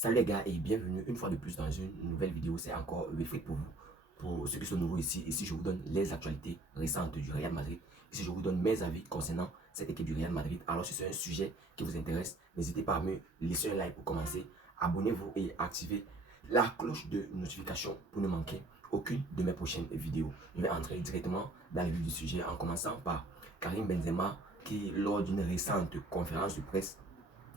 Salut les gars et bienvenue une fois de plus dans une nouvelle vidéo. C'est encore Wilfried pour vous. Pour ceux qui sont nouveaux ici, je vous donne les actualités récentes du Real Madrid. Ici, je vous donne mes avis concernant cette équipe du Real Madrid. Alors, si c'est un sujet qui vous intéresse, n'hésitez pas à me laisser un like pour commencer. Abonnez-vous et activez la cloche de notification pour ne manquer aucune de mes prochaines vidéos. Je vais entrer directement dans le vif du sujet en commençant par Karim Benzema qui, lors d'une récente conférence de presse,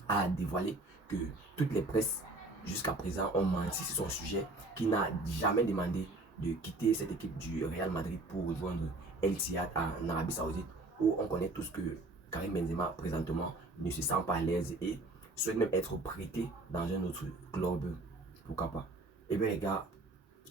a dévoilé que toutes les presses jusqu'à présent ont menti sur son sujet, qui n'a jamais demandé de quitter cette équipe du Real Madrid pour rejoindre El Ittihad en Arabie Saoudite, où on connaît tous que Karim Benzema présentement ne se sent pas à l'aise et souhaite même être prêté dans un autre club, pourquoi pas. Et bien les gars,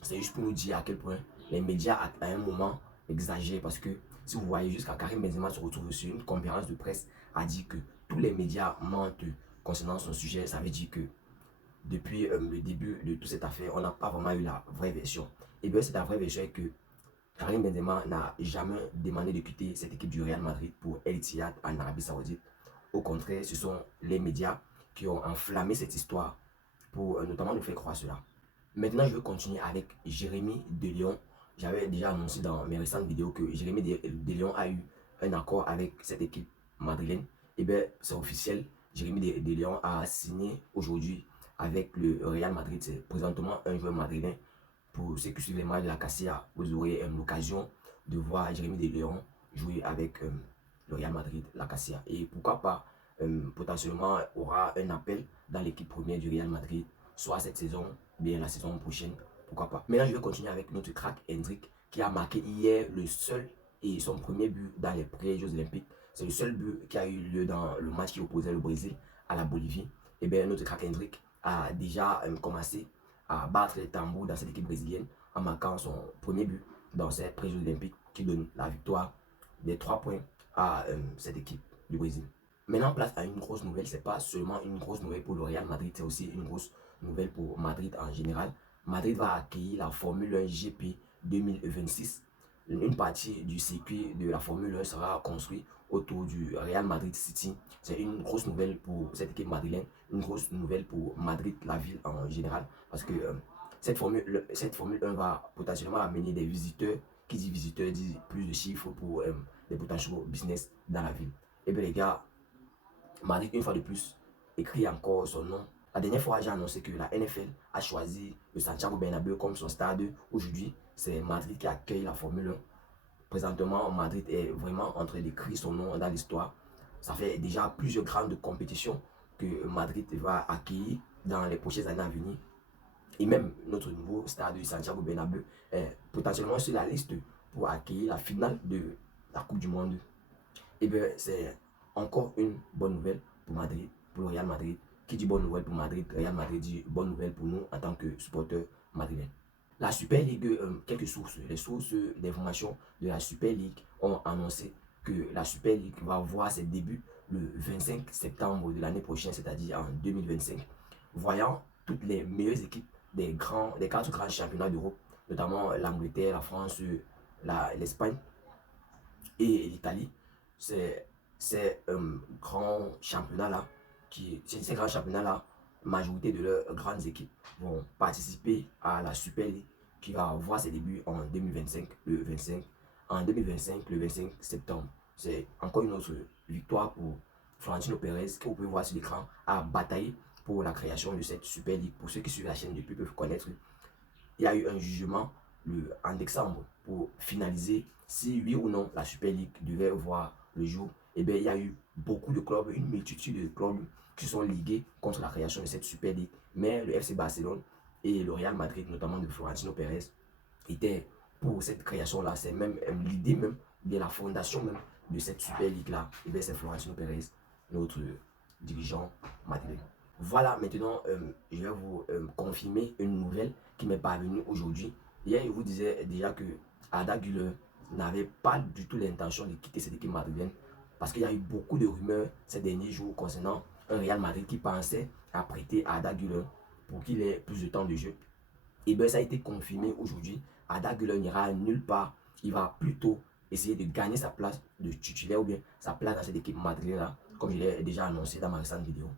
c'est juste pour nous dire à quel point les médias à un moment exagèrent, parce que si vous voyez jusqu'à Karim Benzema se retrouve sur une conférence de presse a dit que tous les médias mentent concernant son sujet. Ça veut dire que depuis le début de toute cette affaire, on n'a pas vraiment eu la vraie version. Et bien c'est la vraie version est que Karim Benzema n'a jamais demandé de quitter cette équipe du Real Madrid pour El Ittihad en Arabie Saoudite. Au contraire, ce sont les médias qui ont enflammé cette histoire pour notamment nous faire croire cela. Maintenant, je vais continuer avec Jérémy Delion. J'avais déjà annoncé dans mes récentes vidéos que Jérémy Delion a eu un accord avec cette équipe madrilène. Et bien, c'est officiel. Jérémy Delion a signé aujourd'hui avec le Real Madrid. C'est présentement un joueur madrilène. Pour ceux qui suivent les matchs de la Casilla, vous aurez l'occasion de voir Jérémy Delion jouer avec le Real Madrid, la Casilla. Et pourquoi pas, potentiellement, aura un appel dans l'équipe première du Real Madrid, soit cette saison, bien la saison prochaine, pourquoi pas. Maintenant, je vais continuer avec notre crack Hendrick, qui a marqué hier le seul et son premier but dans les pré-Jeux Olympiques. C'est le seul but qui a eu lieu dans le match qui opposait le Brésil à la Bolivie. Et bien, notre crack Hendrick a déjà commencé à battre les tambours dans cette équipe brésilienne en marquant son premier but dans ces pré-Jeux Olympiques qui donne la victoire des 3 points à cette équipe du Brésil. Maintenant, place à une grosse nouvelle. C'est pas seulement une grosse nouvelle pour le Real Madrid, c'est aussi une grosse nouvelle pour Madrid en général. Madrid va accueillir la Formule 1 GP 2026. Une partie du circuit de la Formule 1 sera construite autour du Real Madrid City. C'est une grosse nouvelle pour cette équipe madrilène, une grosse nouvelle pour Madrid, la ville en général, parce que cette Formule 1 va potentiellement amener des visiteurs. Qui dit visiteurs dit plus de chiffres pour des potentiels business dans la ville. Et bien les gars, Madrid, une fois de plus, écrit encore son nom. La dernière fois, j'ai annoncé que la NFL a choisi le Santiago Bernabéu comme son stade. Aujourd'hui, c'est Madrid qui accueille la Formule 1. Présentement, Madrid est vraiment en train d'écrire son nom dans l'histoire. Ça fait déjà plusieurs grandes compétitions que Madrid va accueillir dans les prochaines années à venir. Et même notre nouveau stade de Santiago Bernabéu est potentiellement sur la liste pour accueillir la finale de la Coupe du Monde. Et bien, c'est encore une bonne nouvelle pour Madrid, pour le Real Madrid. Qui dit bonne nouvelle pour Madrid, Real Madrid dit bonne nouvelle pour nous en tant que supporters madrilènes. La Super League, quelques sources, les sources d'information de la Super League ont annoncé que la Super League va voir ses débuts le 25 septembre de l'année prochaine, c'est-à-dire en 2025. Voyant toutes les meilleures équipes des 4 grands championnats d'Europe, notamment l'Angleterre, la France, l'Espagne et l'Italie. C'est un grand championnat-là, ces grands championnats-là, majorité de leurs grandes équipes vont participer à la Super League qui va voir ses débuts en 2025, le 25 septembre. C'est encore une autre victoire pour Florentino Pérez, que vous pouvez voir sur l'écran, a bataillé pour la création de cette Super League. Pour ceux qui suivent la chaîne depuis peuvent connaître, il y a eu un jugement en décembre pour finaliser si oui ou non la Super League devait voir le jour. Et bien, il y a eu beaucoup de clubs, une multitude de clubs qui sont ligués contre la création de cette Super League. Mais le FC Barcelone et le Real Madrid, notamment de Florentino Pérez, étaient pour cette création-là. C'est même l'idée même de la fondation même de cette Super League-là. Et bien, c'est Florentino Pérez, notre dirigeant madrilène. Voilà, maintenant, je vais vous confirmer une nouvelle qui m'est parvenue aujourd'hui. Hier, je vous disais déjà que Arda Güler n'avait pas du tout l'intention de quitter cette équipe madrilène parce qu'il y a eu beaucoup de rumeurs ces derniers jours concernant un Real Madrid qui pensait à prêter Arda Güler pour qu'il ait plus de temps de jeu. Et bien, ça a été confirmé aujourd'hui. Arda Güler n'ira nulle part. Il va plutôt essayer de gagner sa place de titulaire ou bien sa place dans cette équipe madrilène-là, comme je l'ai déjà annoncé dans ma récente vidéo.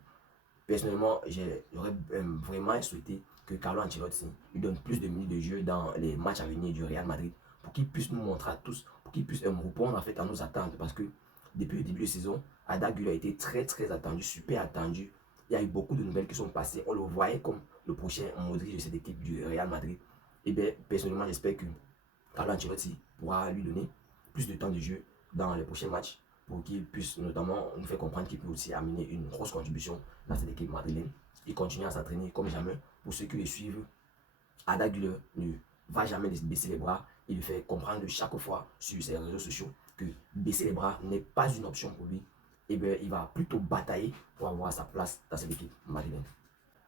Personnellement, j'aurais vraiment souhaité que Carlo Ancelotti lui donne plus de minutes de jeu dans les matchs à venir du Real Madrid pour qu'il puisse nous montrer à tous, pour qu'il puisse répondre en fait à nos attentes. Parce que depuis le début de saison, Arda Güler a été très attendu, super attendu. Il y a eu beaucoup de nouvelles qui sont passées. On le voyait comme le prochain Modric de cette équipe du Real Madrid. Et bien, personnellement, j'espère que Carlo Ancelotti pourra lui donner plus de temps de jeu dans les prochains matchs pour qu'il puisse notamment nous faire comprendre qu'il peut aussi amener une grosse contribution dans cette équipe madrilène. Il continue à s'entraîner comme jamais. Pour ceux qui le suivent, Arda Güler ne va jamais baisser les bras. Il lui fait comprendre chaque fois sur ses réseaux sociaux que baisser les bras n'est pas une option pour lui. Et bien, il va plutôt batailler pour avoir sa place dans cette équipe madrilène.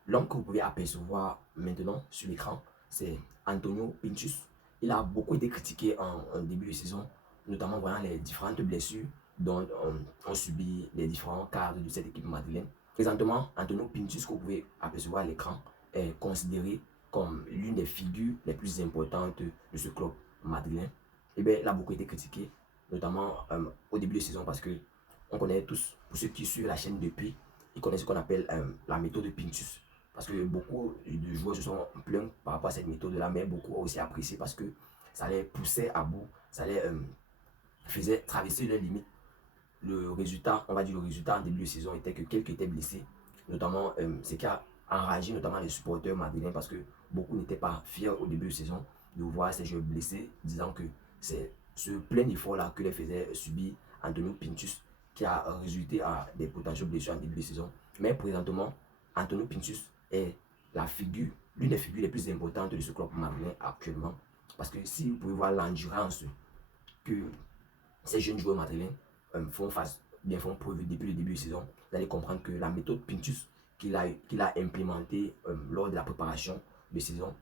L'homme que vous pouvez apercevoir maintenant sur l'écran, c'est Antonio Pintus. Il a beaucoup été critiqué en début de saison, notamment voyant les différentes blessures dont ont subi les différents cadres de cette équipe madrilène. Présentement, Antonio Pintus, que vous pouvez apercevoir à l'écran, est considéré comme l'une des figures les plus importantes de ce club madrilène. Et bien, il a beaucoup été critiqué, notamment au début de saison, parce que on connaît tous, pour ceux qui suivent la chaîne depuis, ils connaissent ce qu'on appelle la méthode de Pintus. Parce que beaucoup de joueurs se sont plaints par rapport à cette méthode-là, mais beaucoup ont aussi apprécié parce que ça les poussait à bout, ça les faisait traverser leurs limites. Le résultat, on va dire le résultat en début de saison était que quelques étaient blessés, notamment ce qui a enragé notamment les supporters madrilènes parce que beaucoup n'étaient pas fiers au début de saison de voir ces joueurs blessés, disant que c'est ce plein effort-là que les faisait subir Antonio Pintus qui a résulté à des potentielles blessures en début de saison. Mais présentement, Antonio Pintus est la figure, l'une des figures les plus importantes de ce club madrilène actuellement. Parce que si vous pouvez voir l'endurance que ces jeunes joueurs madrilènes font preuve depuis le début de saison, vous allez comprendre que la méthode Pintus qu'il a implémentée lors de la préparation de saison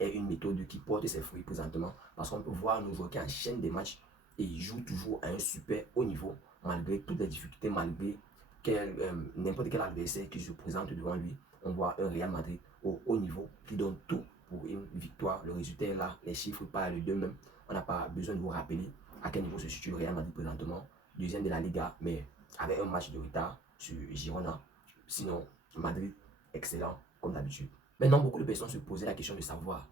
est une méthode qui porte ses fruits présentement. Parce qu'on peut voir nos joueurs qui enchaînent des matchs et ils jouent toujours à un super haut niveau, malgré toutes les difficultés, malgré n'importe quel adversaire qui se présente devant lui. On voit un Real Madrid au haut niveau qui donne tout pour une victoire. Le résultat est là, les chiffres parlent d'eux-mêmes. On n'a pas besoin de vous rappeler à quel niveau se situe le Real Madrid présentement. Deuxième de la Liga, mais avec un match de retard sur Girona. Sinon, Madrid, excellent, comme d'habitude. Maintenant, beaucoup de personnes se posaient la question de savoir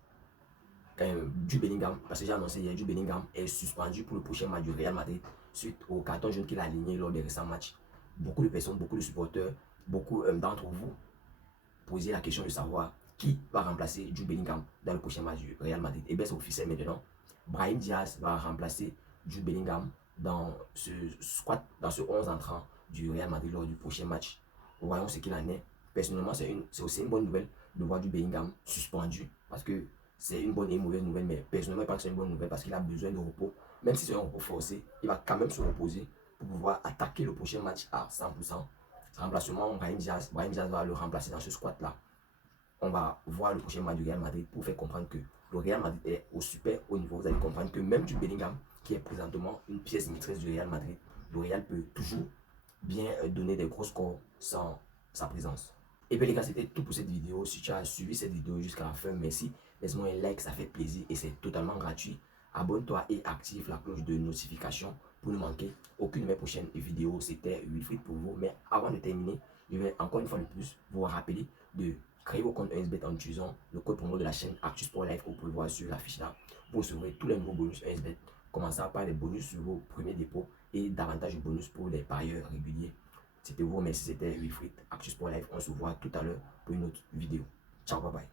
Jude Bellingham, parce que j'ai annoncé hier, Jude Bellingham est suspendu pour le prochain match du Real Madrid suite au carton jaune qu'il a aligné lors des récents matchs. Beaucoup de personnes, beaucoup de supporters, beaucoup d'entre vous posaient la question de savoir qui va remplacer Jude Bellingham dans le prochain match du Real Madrid. Et bien, c'est officiel maintenant. Brahim Diaz va remplacer Jude Bellingham dans ce squad, dans ce 11 entrant du Real Madrid lors du prochain match. Voyons ce qu'il en est. Personnellement, c'est aussi une bonne nouvelle de voir Jude Bellingham suspendu parce que c'est une bonne et une mauvaise nouvelle, mais personnellement, je pense que c'est une bonne nouvelle parce qu'il a besoin de repos. Même si c'est un repos forcé, il va quand même se reposer pour pouvoir attaquer le prochain match à 100%. Remplacement, Brahim Diaz va le remplacer dans ce squat-là. On va voir le prochain match du Real Madrid pour faire comprendre que le Real Madrid est au super haut niveau. Vous allez comprendre que même du Bellingham, qui est présentement une pièce maîtresse du Real Madrid, le Real peut toujours bien donner des gros scores sans sa présence. Et bien les gars, c'était tout pour cette vidéo. Si tu as suivi cette vidéo jusqu'à la fin, merci. Laisse-moi un like, ça fait plaisir et c'est totalement gratuit. Abonne-toi et active la cloche de notification pour ne manquer aucune de mes prochaines vidéos. C'était Wilfried pour vous. Mais avant de terminer, je vais encore une fois de plus vous rappeler de créer vos comptes 1xBet en utilisant le code promo de la chaîne Actu Sport Live que vous pouvez voir sur l'affiche là. Vous recevrez tous les nouveaux bonus 1xBet, commençant par les bonus sur vos premiers dépôts et davantage de bonus pour les parieurs réguliers. C'était vous, merci, c'était Wilfried, Actu Sport Live. On se voit tout à l'heure pour une autre vidéo. Ciao, bye bye.